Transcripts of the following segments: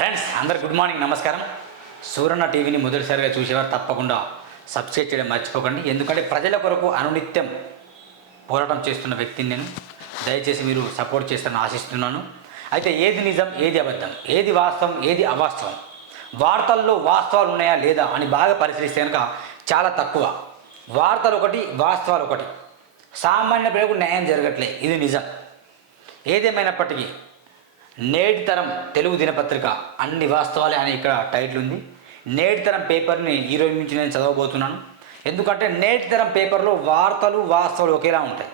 Friends అందరు good morning నమస్కారం. సూరణ టీవీని మొదటిసారిగా చూసేవారు తప్పకుండా సబ్స్క్రైబ్ చేయడం మర్చిపోకండి. ఎందుకంటే ప్రజల కొరకు అనునిత్యం పోరాటం చేస్తున్న వ్యక్తిని నేను దయచేసి మీరు సపోర్ట్ చేస్తారని ఆశిస్తున్నాను. అయితే ఏది నిజం ఏది అబద్ధం ఏది వాస్తవం ఏది అవాస్తవం వార్తల్లో వాస్తవాలు ఉన్నాయా లేదా అని బాగా పరిశీలిస్తే కనుక చాలా తక్కువ. వార్తలు ఒకటి వాస్తవాలు ఒకటి. సామాన్య ప్రజలకు న్యాయం జరగట్లే ఇది నిజం. ఏదేమైనప్పటికీ నేటి తరం తెలుగు దినపత్రిక అన్ని వాస్తవాలే అని ఇక్కడ టైటిల్ ఉంది నేటి తరం పేపర్ని ఈరోజు నుంచి నేను చదవబోతున్నాను. ఎందుకంటే నేటి తరం పేపర్లో వార్తలు వాస్తవాలు ఒకేలా ఉంటాయి.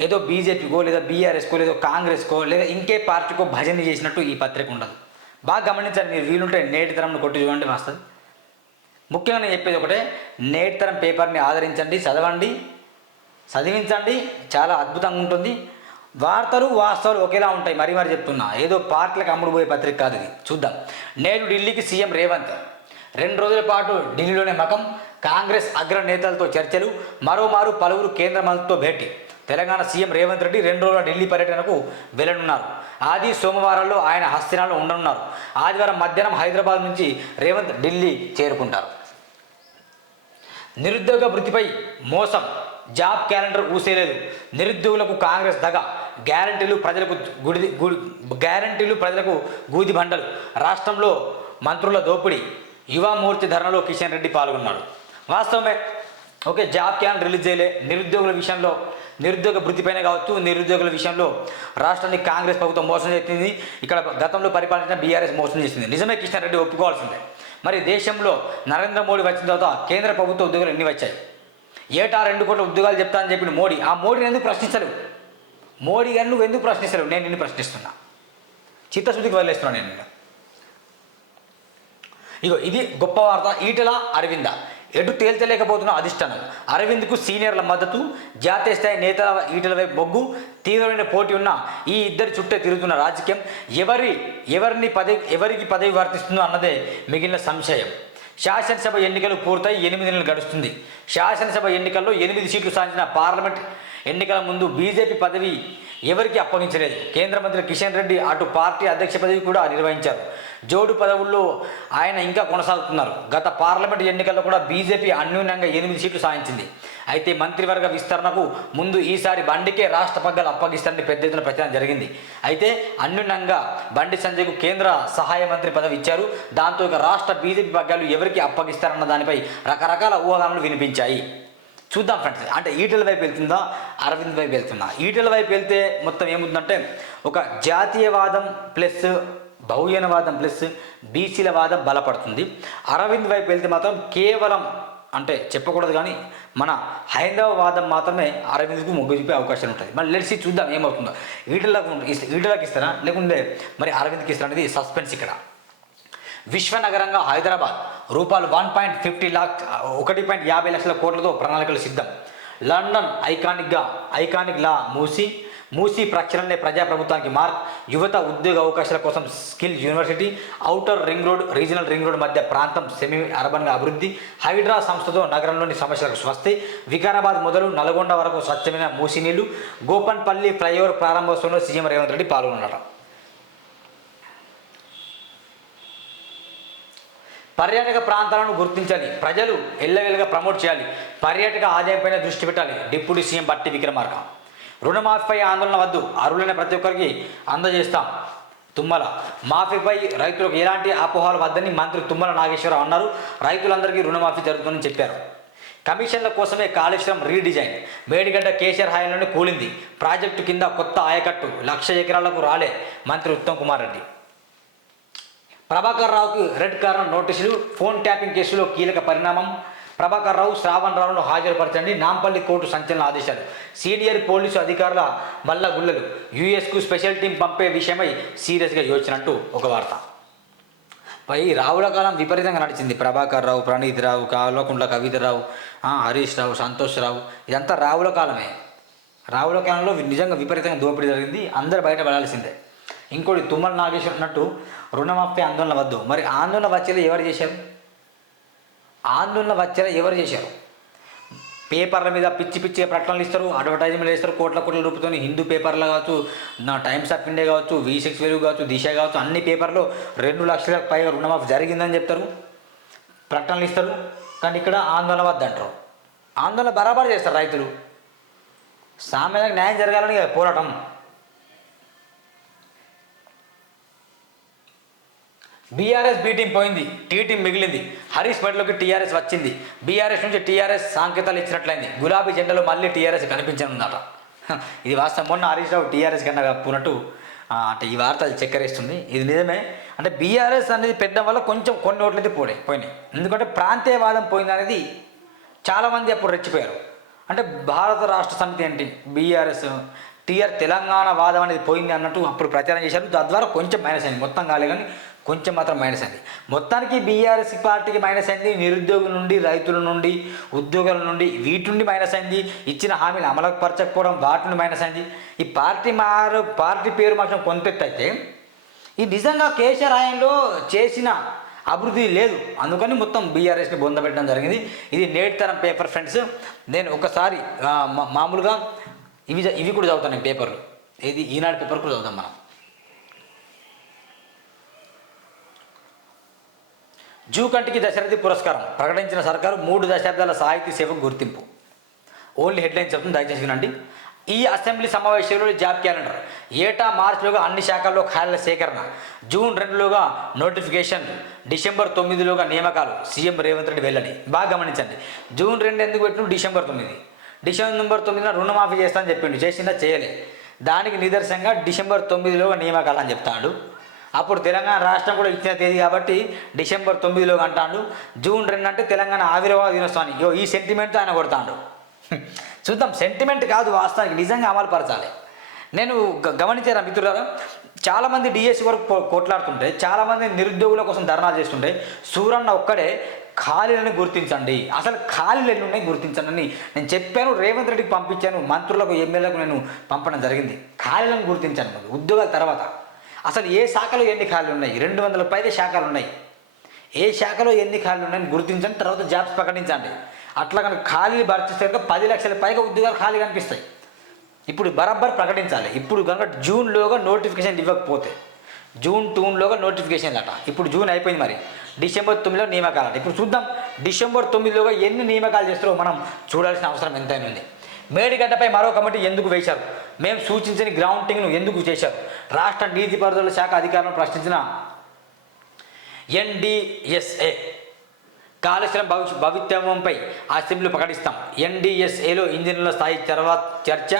ఏదో బీజేపీకో లేదా బీఆర్ఎస్కో లేదో కాంగ్రెస్కో లేదా ఇంకే పార్టీకో భజన చేసినట్టు ఈ పత్రిక ఉండదు. బాగా గమనించండి మీరు వీలుంటే నేటి తరంను కొట్టి చూడండి వస్తుంది ముఖ్యంగా నేను చెప్పేది ఒకటే నేటి తరం పేపర్ని ఆదరించండి చదవండి. చదివించండి చాలా అద్భుతంగా ఉంటుంది. వార్తలు వాస్తవాలు ఒకేలా ఉంటాయి. మరీ మరి చెప్తున్నా. ఏదో పార్టీలకు అమ్ముడు పోయే పత్రిక కాదు ఇది. చూద్దాం. నేడు ఢిల్లీకి సీఎం రేవంత్. రెండు రోజుల పాటు ఢిల్లీలోనే మకం కాంగ్రెస్ అగ్ర నేతలతో చర్చలు. మరోమారు పలువురు కేంద్ర మంత్రులతో భేటీ. తెలంగాణ సీఎం రేవంత్ రెడ్డి రెండు రోజుల ఢిల్లీ పర్యటనకు వెళ్ళనున్నారు ఆది సోమవారంలో ఆయన హస్తినాలు ఉండనున్నారు. ఆదివారం మధ్యాహ్నం హైదరాబాద్ నుంచి రేవంత్ ఢిల్లీ చేరుకుంటారు. నిరుద్యోగ వృత్తిపై మోసం. జాబ్ క్యాలెండర్ ఊసేలేదు. నిరుద్యోగులకు కాంగ్రెస్ దగ. గ్యారంటీలు ప్రజలకు గుడి గుడి గ్యారంటీలు ప్రజలకు గూది బండలు. రాష్ట్రంలో మంత్రుల దోపిడీ యువమూర్తి ధరలో కిషన్ రెడ్డి పాల్గొన్నాడు. వాస్తవమే ఓకే జాబ్ క్యాన్ రిలీజ్ చేయలే. నిరుద్యోగుల విషయంలో నిరుద్యోగ వృత్తిపైన కావచ్చు నిరుద్యోగుల విషయంలో రాష్ట్రాన్ని కాంగ్రెస్ ప్రభుత్వం మోసం చేసింది. ఇక్కడ గతంలో పరిపాలించిన బీఆర్ఎస్ మోసం చేసింది. నిజమే కిషన్ రెడ్డి ఒప్పుకోవాల్సిందే. మరి దేశంలో నరేంద్ర మోడీ వచ్చిన తర్వాత కేంద్ర ప్రభుత్వ ఉద్యోగాలు ఎన్ని వచ్చాయి? ఏటా రెండు కోట్ల ఉద్యోగాలు చెప్తా అని చెప్పిన మోడీ. ఆ మోడీని ఎందుకు ప్రశ్నించలేవు? మోడీ గారిని నువ్వు ఎందుకు ప్రశ్నిస్తలేవు? నేను నిన్ను ప్రశ్నిస్తున్నా. చిత్తశుద్ధికి వదిలేస్తున్నా నేను నిన్ను ఇగో ఇది గొప్ప వార్త. ఈటల అరవింద. ఎటు తేల్చలేకపోతున్న అధిష్టానం. అరవింద్కు సీనియర్ల మద్దతు జాతీయ స్థాయి నేతల ఈటల వైపు బొగ్గు తీవ్రమైన పోటీ ఉన్న ఈ ఇద్దరి చుట్టే తిరుగుతున్న రాజకీయం. ఎవరి ఎవరిని పదవి ఎవరికి పదవి వర్తిస్తుందో అన్నదే మిగిలిన సంశయం. శాసనసభ ఎన్నికలు పూర్తయి ఎనిమిది నెలలు గడుస్తుంది. శాసనసభ ఎన్నికల్లో ఎనిమిది సీట్లు సాధించిన పార్లమెంట్ ఎన్నికల ముందు బీజేపీ పదవి ఎవరికి అప్పగించలేదు. కేంద్ర మంత్రి కిషన్ రెడ్డి అటు పార్టీ అధ్యక్ష పదవి కూడా నిర్వహించారు. జోడు పదవుల్లో ఆయన ఇంకా కొనసాగుతున్నారు. గత పార్లమెంట్ ఎన్నికల్లో కూడా బీజేపీ అన్యూన్యంగా ఎనిమిది సీట్లు సాధించింది. అయితే మంత్రివర్గ విస్తరణకు ముందు ఈసారి బండికే రాష్ట్ర పగ్గాలు అప్పగిస్తారని పెద్ద ఎత్తున ప్రచారం జరిగింది. అయితే అన్యూన్యంగా బండి సంజయ్కు కేంద్ర సహాయ మంత్రి పదవి ఇచ్చారు. దాంతో ఇక రాష్ట్ర బీజేపీ పగ్గాలు ఎవరికి అప్పగిస్తారన్న దానిపై రకరకాల ఊహాగానాలు వినిపించాయి. చూద్దాం ఫ్రెండ్స్. అంటే ఈటల వైపు వెళ్తుందా అరవింద్ వైపు వెళ్తుందా? ఈటల వైపు వెళ్తే మొత్తం ఏముందంటే ఒక జాతీయవాదం ప్లస్ బహుజనవాదం ప్లస్ బీసీల వాదం బలపడుతుంది. అరవింద్ వైపు వెళ్తే మాత్రం కేవలం అంటే చెప్పకూడదు కానీ మన హైందవ వాదం మాత్రమే అరవింద్కు మొగ్గు చూపే అవకాశం ఉంటుంది. మరి లెట్సి చూద్దాం ఏమవుతుందో. ఈటలకు ఈటలకు ఇస్తారా? లేకుంటే మరి అరవింద్కి ఇస్తారా అనేది సస్పెన్స్ ఇక్కడ. విశ్వనగరంగా హైదరాబాద్ రూపాయలు వన్ పాయింట్ ఫిఫ్టీ లాక్ ఒకటి పాయింట్ యాభై లక్షల కోట్లతో ప్రణాళికలు సిద్ధం. లండన్ ఐకానిక్గా ఐకానిక్ లా మూసి మూసి ప్రజా ప్రజాప్రభుత్వానికి మార్క్. యువత ఉద్యోగ అవకాశాల కోసం skill university outer ring road regional ring road మధ్య ప్రాంతం సెమీ అర్బన్గా అభివృద్ధి. హైడ్రా సంస్థతో నగరంలోని సమస్యలకు స్వస్తి. వికారాబాద్ మొదలు నల్గొండ వరకు స్వచ్ఛమైన మూసీ నీళ్ళు గోపన్పల్లి ఫ్లైఓవర్ ప్రారంభోత్సవంలో సీఎం రేవంత్ రెడ్డి పాల్గొన్నారు పర్యాటక ప్రాంతాలను గుర్తించాలి. ప్రజలు ఎల్లవెల్లగా ప్రమోట్ చేయాలి. పర్యాటక ఆదాయంపైన దృష్టి పెట్టాలి. డిప్యూటీ సీఎం బట్టి విక్రమార్క. రుణమాఫీపై ఆందోళన వద్దు. అర్హులైన ప్రతి ఒక్కరికి అందజేస్తాం. తుమ్మల. మాఫీపై రైతులకు ఎలాంటి అపోహలు వద్దని మంత్రి తుమ్మల నాగేశ్వరరావు అన్నారు. రైతులందరికీ రుణమాఫీ జరుగుతుందని చెప్పారు. కమిషన్ల కోసమే కాళేశ్వరం రీడిజైన్. మేడిగడ్డ కేసీఆర్ హాయంలోనే కూలింది. ప్రాజెక్టు కింద కొత్త ఆయకట్టు. లక్ష ఎకరాలకు రాలే మంత్రి ఉత్తమ్ కుమార్ రెడ్డి. ప్రభాకర్ రావుకు రెడ్ కార్నర్ నోటీసులు ఫోన్ ట్యాపింగ్ కేసులో కీలక పరిణామం. ప్రభాకర్ రావు శ్రావణ్ రావును హాజరుపరచండి. నాంపల్లి కోర్టు సంచలన ఆదేశాలు. సీనియర్ పోలీసు అధికారుల మల్ల గుల్లలు. యుఎస్కు స్పెషల్ టీం పంపే విషయమై సీరియస్గా యోచినట్టు ఒక వార్త. పై రావుల కాలం విపరీతంగా నడిచింది. ప్రభాకర్ రావు ప్రణీత్ రావు కాలకుంట్ల కవితరావు హరీష్ రావు సంతోష్ రావు. ఇదంతా రావుల కాలమే. రావుల కాలంలో నిజంగా విపరీతంగా దోపిడీ జరిగింది. అందరు బయట పడాల్సిందే. ఇంకోటి తుమ్మల నాగేశ్వరం అన్నట్టు రుణమాఫీ ఆందోళన వద్దు. మరి ఆందోళన వచ్చేలా ఎవరు చేశారు? ఆందోళన వచ్చేలా ఎవరు చేశారు? పేపర్ల మీద పిచ్చి పిచ్చి ప్రకటనలు ఇస్తారు అడ్వర్టైజ్మెంట్ ఇస్తారు కోట్ల కోట్ల రూపాయలతో హిందూ పేపర్లు కావచ్చు నా టైమ్స్ ఆఫ్ ఇండియా కావచ్చు వి సిక్స్ వెలుగు కావచ్చు దిశ కావచ్చు అన్ని పేపర్లో రెండు లక్షల పైగా రుణమాఫీ జరిగిందని చెప్తారు. ప్రకటనలు ఇస్తారు. కానీ ఇక్కడ ఆందోళన వద్దంటారు. ఆందోళన బరాబర్ చేస్తారు రైతులు. సామాన్యంగా న్యాయం జరగాలని పోరాటం. బీఆర్ఎస్ బీ టీం పోయింది టీ టీం మిగిలింది. హరీష్ బడిలోకి టీఆర్ఎస్ వచ్చింది. బీఆర్ఎస్ నుంచి టీఆర్ఎస్ సాంకేతాలు ఇచ్చినట్లయింది. గులాబీ జెండాలో మళ్ళీ టీఆర్ఎస్ కనిపించనుందట. ఇది వాస్తవం. మొన్న హరీష్ రావు టీఆర్ఎస్ కన్నా కప్పునట్టు అంటే ఈ వార్త అది ఇది నిజమే. అంటే బీఆర్ఎస్ అనేది పెట్టడం వల్ల కొంచెం కొన్ని ఓట్లు అయితే పోయి పోయినాయి. ఎందుకంటే ప్రాంతీయవాదం పోయింది అనేది చాలామంది అప్పుడు రెచ్చిపోయారు. అంటే భారత రాష్ట్ర సమితి ఏంటి? బీఆర్ఎస్ టీఆర్ తెలంగాణ వాదం అనేది పోయింది అన్నట్టు అప్పుడు ప్రచారం చేశారు. తద్వారా కొంచెం మైనస్ అయింది. మొత్తం కాలే కానీ కొంచెం మాత్రం మైనస్ అయింది మొత్తానికి బీఆర్ఎస్ పార్టీకి మైనస్ అయింది. నిరుద్యోగుల నుండి రైతుల నుండి ఉద్యోగుల నుండి వీటి నుండి మైనస్ అయింది. ఇచ్చిన హామీలు అమలు పరచకపోవడం వాటి నుండి మైనస్ అయింది. ఈ పార్టీ మారు పార్టీ పేరు మాత్రం కొంతెత్తు అయితే ఈ నిజంగా కేసీఆర్ ఆయనలో చేసిన అభివృద్ధి లేదు. అందుకని మొత్తం బీఆర్ఎస్ని బొందబెట్టడం జరిగింది. ఇది నేటి తరం పేపర్ ఫ్రెండ్స్ నేను ఒకసారి మా- మామూలుగా ఇవి ఇవి కూడా చదువుతాను నేను పేపర్లు ఇది ఈనాడు పేపర్ కూడా చదువుతాం మనం. జూ కంటికి దశరథి పురస్కారం. ప్రకటించిన సర్కారు మూడు దశాబ్దాల సాహితీ సేవకు గుర్తింపు. ఓన్లీ హెడ్లైన్ చెప్తుంది దయచేసి వినండి. ఈ అసెంబ్లీ సమావేశంలో జాబ్ క్యాలెండర్. ఏటా మార్చిలోగా అన్ని శాఖల్లో ఖాళీల సేకరణ. జూన్ రెండులోగా నోటిఫికేషన్. డిసెంబర్ తొమ్మిదిలోగా నియామకాలు. సీఎం రేవంత్ రెడ్డి వెళ్ళని బాగా గమనించండి. జూన్ రెండు ఎందుకు పెట్టిన డిసెంబర్ తొమ్మిది. డిసెంబర్ తొమ్మిదిన రుణమాఫీ చేస్తా అని చెప్పిండు. చేసిందా చేయలే. దానికి నిదర్శనంగా డిసెంబర్ తొమ్మిదిలోగా నియామకాలు అని చెప్తాడు. అప్పుడు తెలంగాణ రాష్ట్రం కూడా ఇచ్చిన తేదీ కాబట్టి డిసెంబర్ తొమ్మిదిలో అంటాడు. జూన్ రెండు అంటే తెలంగాణ ఆవిర్భావ దినోత్సవాన్ని ఇగో ఈ సెంటిమెంట్ ఆయన కొడతాడు. చూద్దాం సెంటిమెంట్ కాదు వాస్తవానికి నిజంగా అమలు పరచాలి నేను గ- గమనించారా మిత్రులారా? చాలామంది డిఎస్సి వరకు కొట్లాడుతుంటే చాలామంది నిరుద్యోగుల కోసం ధర్నాలు చేస్తుంటే సూరన్న ఒక్కడే ఖాళీలను గుర్తించండి. అసలు ఖాళీలు ఎన్ని ఉన్నాయి గుర్తించండి అని నేను చెప్పాను రేవంత్ రెడ్డికి పంపించాను మంత్రులకు ఎమ్మెల్యేలకు నేను పంపడం జరిగింది. ఖాళీలను గుర్తించాను ఉద్యోగాల తర్వాత. అసలు ఏ శాఖలో ఎన్ని ఖాళీలు ఉన్నాయి? రెండు వందల పైగా శాఖలు ఉన్నాయి. ఏ శాఖలో ఎన్ని ఖాళీలు ఉన్నాయని గుర్తించండి తర్వాత జాబ్స్ ప్రకటించండి. అట్లా కనుక ఖాళీలు భర్తిస్తే కనుక పది లక్షల పైగా ఉద్యోగాలు ఖాళీ కనిపిస్తాయి ఇప్పుడు బరాబర్ ప్రకటించాలి. ఇప్పుడు కనుక జూన్లోగా నోటిఫికేషన్ ఇవ్వకపోతే జూన్ టూన్లోగా నోటిఫికేషన్ అట. ఇప్పుడు జూన్ అయిపోయింది మరి. డిసెంబర్ తొమ్మిదిలో నియామకాలట ఇప్పుడు చూద్దాం డిసెంబర్ తొమ్మిదిలోగా ఎన్ని నియామకాలు చేస్తారో మనం చూడాల్సిన అవసరం ఎంతైనా ఉంది. మేడిగడ్డపై మరో కమిటీ ఎందుకు వేశారు? మేము సూచించని గ్రౌండింగ్ను ఎందుకు చేశారు? రాష్ట్ర నీతిపారుదల శాఖ అధికారులను ప్రశ్నించిన ఎన్డిఎస్ఏ కాళేశ్వరం భవిష్య భవిత్యమంపై అసెంబ్లీ ప్రకటిస్తాం. ఎన్డిఎస్ఏలో ఇంజనీర్ల స్థాయి తర్వాత చర్చ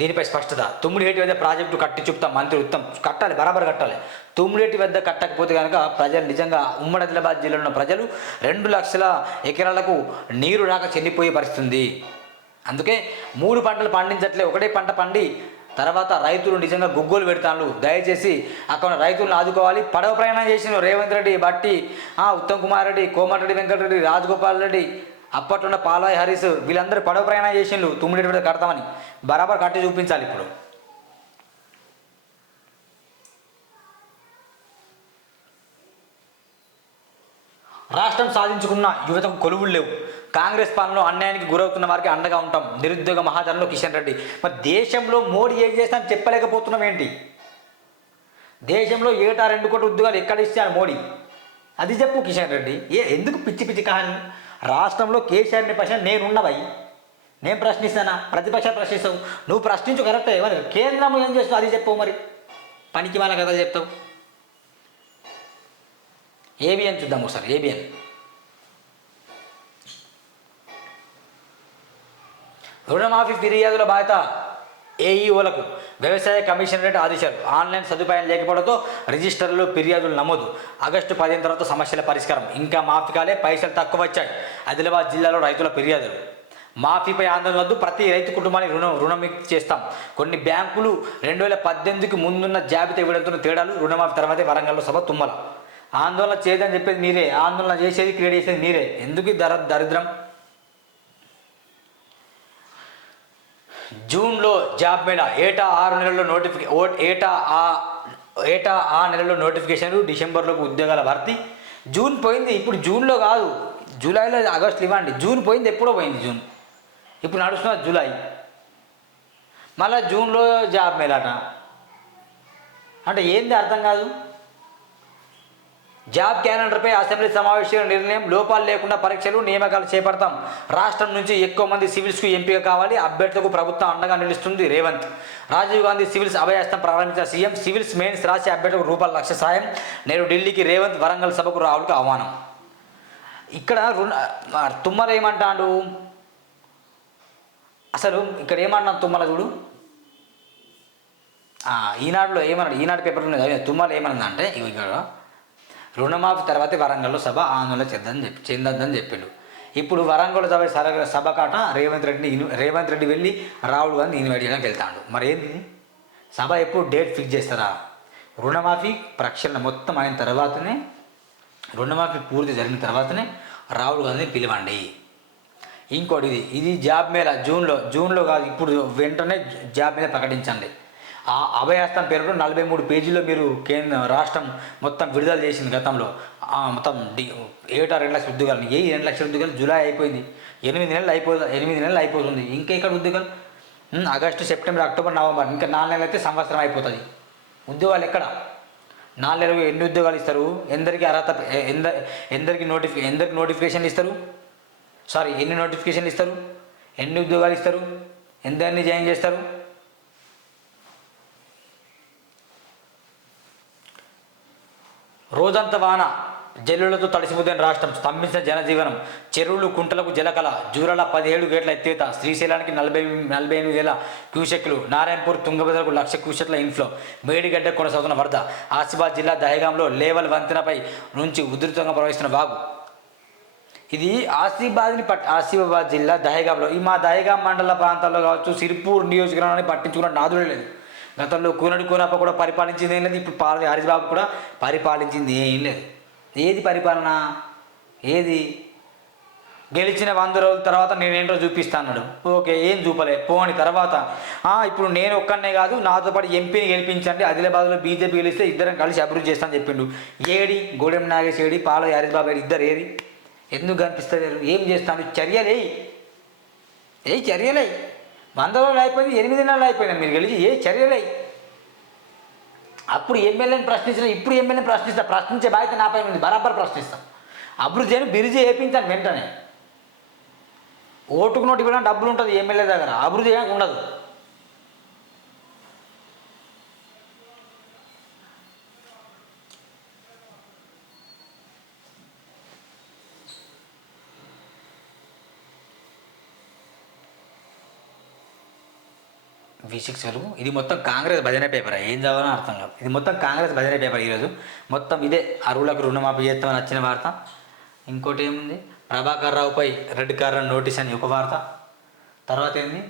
దీనిపై స్పష్టత. తుమ్మిడిహేటి వద్ద ప్రాజెక్టు కట్టి చూపుతాం. మంత్రి ఉత్తమ్ కట్టాలి బరాబర్ కట్టాలి. తుమ్మిడిహేటి వద్ద కట్టకపోతే కనుక ప్రజలు నిజంగా ఉమ్మడి ఆదిలాబాద్ జిల్లాలో ఉన్న ప్రజలు రెండు లక్షల ఎకరాలకు నీరు రాక చెల్లిపోయే పరిస్థితి అందుకే మూడు పంటలు పండించట్లే ఒకటే పంట పండి తర్వాత రైతులు నిజంగా గుగ్గోలు పెడతాను దయచేసి అక్కడ రైతులను ఆదుకోవాలి. పడవ ప్రయాణం చేసిన రేవంత్ రెడ్డి బట్టి ఆ, ఉత్తమ్ కుమార్ రెడ్డి కోమటిరెడ్డి వెంకటరెడ్డి రాజగోపాల్ రెడ్డి అప్పట్లో ఉన్న పాలాయ్ హరీస్ వీళ్ళందరూ పడవ ప్రయాణం చేసిండ్రు తుమ్మిడి కడతామని. బరాబర్ కట్టి చూపించాలి ఇప్పుడు. రాష్ట్రం సాధించుకున్న యువతకు కొలువులు లేవు. కాంగ్రెస్ పాలనలో అన్యాయానికి గురవుతున్న వారికి అండగా ఉంటాం. నిరుద్యోగ మహాజనంలో కిషన్ రెడ్డి. మరి దేశంలో మోడీ ఏం చేస్తా చెప్పలేకపోతున్నాం ఏంటి? దేశంలో ఏటా రెండు కోట్ల ఉద్యోగాలు ఎక్కడ ఇస్తాను మోడీ? అది చెప్పు కిషన్ రెడ్డి. ఏ ఎందుకు పిచ్చి పిచ్చి కహాని? రాష్ట్రంలో కేసీఆర్ని ప్రశ్న నేనున్నవై నేను ప్రశ్నిస్తానా? ప్రతిపక్షాలు ప్రశ్నిస్తావు. నువ్వు ప్రశ్నించు కరెక్టే. మరి కేంద్రం ఏం చేస్తావు? అది చెప్పవు మరి. పనికి వాళ్ళ కదా చెప్తావు. ఏబిఎన్ చూద్దాం ఒకసారి ఏబిఎన్. రుణమాఫీ ఫిర్యాదుల బాధ్యత ఏఈఓలకు వ్యవసాయ కమిషనరేట్ ఆదేశాలు. ఆన్లైన్ సదుపాయం లేకపోవడంతో రిజిస్టర్లో ఫిర్యాదులు నమోదు. ఆగస్టు పదిహేను తర్వాత సమస్యల పరిష్కారం. ఇంకా మాఫీ కాలే పైసలు తక్కువ వచ్చాయి. ఆదిలాబాద్ జిల్లాలో రైతుల ఫిర్యాదులు. మాఫీపై ఆందోళన వద్దు ప్రతి రైతు కుటుంబానికి రుణం రుణం చేస్తాం కొన్ని బ్యాంకులు రెండు వేల పద్దెనిమిదికి ముందున్న జాబితా ఇవ్వడంతో తేడాలు. రుణమాఫీ తర్వాతే వరంగల్లో సభ తుమ్మల. ఆందోళన చేయదని చెప్పేది మీరే. ఆందోళన చేసేది క్రియేట్ చేసేది మీరే. ఎందుకు దర దరిద్రం? జూన్లో జాబ్ మేళా. ఏటా ఆరు నెలల్లో నోటిఫికే ఏటా ఆ ఏటా ఆ నెలలో నోటిఫికేషన్ డిసెంబర్లోకి ఉద్యోగాల భర్తీ. జూన్ పోయింది. ఇప్పుడు జూన్లో కాదు. జూలైలో ఆగస్టులో ఇవ్వండి. జూన్ పోయింది. ఎప్పుడో పోయింది జూన్. ఇప్పుడు నడుస్తున్న జూలై. మళ్ళీ జూన్లో జాబ్ మేలాట అంటే ఏంది అర్థం కాదు? జాబ్ క్యాలెండర్పై అసెంబ్లీ సమావేశంలో నిర్ణయం లోపాలు లేకుండా పరీక్షలు నియామకాలు చేపడతాం. రాష్ట్రం నుంచి ఎక్కువ మంది సివిల్స్కు ఎంపిక కావాలి అభ్యర్థులకు ప్రభుత్వం అండగా నిలుస్తుంది రేవంత్. రాజీవ్ గాంధీ సివిల్స్ అభయాస్తం ప్రారంభించిన సీఎం సివిల్స్ మెయిన్స్ రాసి అభ్యర్థులకు రూపాయల లక్ష సాయం. నేడు ఢిల్లీకి రేవంత్ వరంగల్ సభకు రావులకు ఆహ్వానం. ఇక్కడ రుణ తుమ్మల ఏమంటాడు అసలు ఇక్కడ ఏమన్నా తుమ్మల చూడు? ఈనాడులో ఏమన్నాడు? ఈనాడు పేపర్లో తుమ్మల ఏమన్నా అంటే ఇక్కడ రుణమాఫీ తర్వాత వరంగల్లో సభ ఆందోళన చెందని చెప్పి చెందొద్దని చెప్పిండు ఇప్పుడు వరంగల్ సభ సర- సభ కాట రేవంత్ రెడ్డిని రేవంత్ రెడ్డి వెళ్ళి రాహుల్ గాంధీ ఇన్వైట్ చేయడానికి వెళ్తాడు. మరి ఏంది? సభ ఎప్పుడు డేట్ ఫిక్స్ చేస్తారా? రుణమాఫీ ప్రక్షాళన మొత్తం అయిన తర్వాతనే రుణమాఫీ పూర్తి జరిగిన తర్వాతనే రాహుల్ గాంధీని పిలవండి. ఇంకోటి ఇది ఇది జాబ్ మేళ జూన్లో జూన్లో కాదు ఇప్పుడు వెంటనే జాబ్ మీద ప్రకటించండి. ఆ అభయాస్తం పేరుతో నలభై మూడు పేజీలో మీరు కేంద్ర రాష్ట్రం మొత్తం విడుదల చేసింది గతంలో. మొత్తం డి ఏటా రెండు లక్షల ఉద్యోగాలు ఏ రెండు లక్షల ఉద్యోగాలు జూలై అయిపోయింది. ఎనిమిది నెలలు అయిపో ఎనిమిది నెలలు అయిపోతుంది. ఇంకా ఇక్కడ ఉద్యోగాలు? August September October November. ఇంకా నాలుగు నెలలు అయితే సంవత్సరం అయిపోతుంది. ఉద్యోగాలు ఎక్కడ? నాలుగు నెలలు ఎన్ని ఉద్యోగాలు ఇస్తారు? ఎందరికి అర్హత ఎంద ఎందరికి నోటిఫి ఎందరికి నోటిఫికేషన్లు ఇస్తారు? సారీ ఎన్ని నోటిఫికేషన్లు ఇస్తారు? ఎన్ని ఉద్యోగాలు ఇస్తారు? ఎందరిని జాయిన్ చేస్తారు? రోజంతా వాన జల్లులతో తడిసిపోతున్న రాష్ట్రం స్తంభించిన జనజీవనం చెరువులు కుంటలకు జలకల జూరాల పదిహేడు గేట్ల ఎత్తివేత శ్రీశైలానికి నలభై నలభై ఎనిమిది వేల క్యూసెక్లు నారాయణపూర్ తుంగభద్రకు లక్ష క్యూసెక్ల ఇన్ఫ్లో మేడిగడ్డ కొనసాగుతున్న వరద ఆసిఫాబాద్ జిల్లా దహగాంలో లేవల్ వంతెనపై నుంచి ఉధృతంగా ప్రవహిస్తున్న వాగు. ఇది ఆసిఫాబాద్ని పట్ ఆసిఫాబాద్ జిల్లా దహేగాంలో. ఈ మా దహేగాం మండల ప్రాంతాల్లో కావచ్చు సిరిపూర్ నియోజకవర్గాన్ని పట్టించుకున్న నాదులే లేదు. గతంలో కూనడి కూనప్ప కూడా పరిపాలించింది ఏం లేదు ఇప్పుడు పాల హరిబాబు కూడా పరిపాలించింది ఏం లేదు. ఏది పరిపాలన? ఏది? గెలిచిన వంద రోజుల తర్వాత నేనేంటో చూపిస్తా అన్నాడు. ఓకే ఏం చూపలే పోని తర్వాత. ఇప్పుడు నేను ఒక్కనే కాదు నాతో పాటు ఎంపీని గెలిపించండి ఆదిలాబాద్లో బీజేపీ గెలిస్తే ఇద్దరం కలిసి అభివృద్ధి చేస్తానని చెప్పిండు. ఏడి? గూడెం నాగేష్ ఏడి? పాల హరిబాబు బాబు ఇద్దరు ఏది ఎందుకు కనిపిస్తలేరు? ఏం చేస్తాను చర్యలే ఏ చర్యలే వంద రోజులు అయిపోయింది ఎనిమిది నెలలు అయిపోయినా మీరు గెలిచి ఏ చర్యలే. అప్పుడు ఎమ్మెల్యేని ప్రశ్నించిన ఇప్పుడు ఎమ్మెల్యేని ప్రశ్నిస్తా. ప్రశ్నించే బాధ్యత నాపై ఉంది. బరాబర్ ప్రశ్నిస్తాం. అభివృద్ధి అని బిరుజు వేయించాను వెంటనే. ఓటుకు నోటు ఇవ్వడం డబ్బులు ఉంటుంది ఎమ్మెల్యే దగ్గర. అభివృద్ధి ఏమి ఉండదు. వి సిక్స్ వెలుగు. ఇది మొత్తం కాంగ్రెస్ భజన పేపర్. ఏం చదవాలో అర్థం కాదు. ఇది మొత్తం కాంగ్రెస్ భజన పేపర్ ఈరోజు. మొత్తం ఇదే అరువులకు రుణమాఫీ చేస్తామని వచ్చిన వార్త. ఇంకోటి ఏముంది? ప్రభాకర్ రావుపై రెడ్ కార్నర్ నోటీస్ అని ఒక వార్త. తర్వాత ఏంది?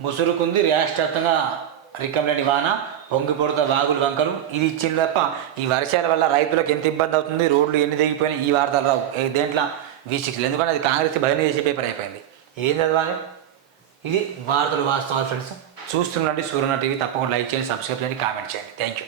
ముసురుకుంది రాష్ట్ర వ్యాప్తంగా రికమ్లేని వాన పొంగిపొడుత వాగులు వంకలు. ఇది ఇచ్చింది తప్ప ఈ వర్షాల వల్ల రైతులకు ఎంత ఇబ్బంది అవుతుంది? రోడ్లు ఎన్ని తెగిపోయినాయి? ఈ వార్తలు రావు. దేంట్లో? వి సిక్స్లో ఎందుకంటే అది కాంగ్రెస్ భజన చేసే పేపర్ అయిపోయింది. ఏం చదవాలి? ఇది వార్తలు వాస్తవాలు ఫ్రెండ్స్ చూస్తున్నట్టు సూర్యన టీవీ తప్పకుండా లైక్ చేయండి సబ్స్క్రైబ్ చేయండి కామెంట్ చేయండి. Thank you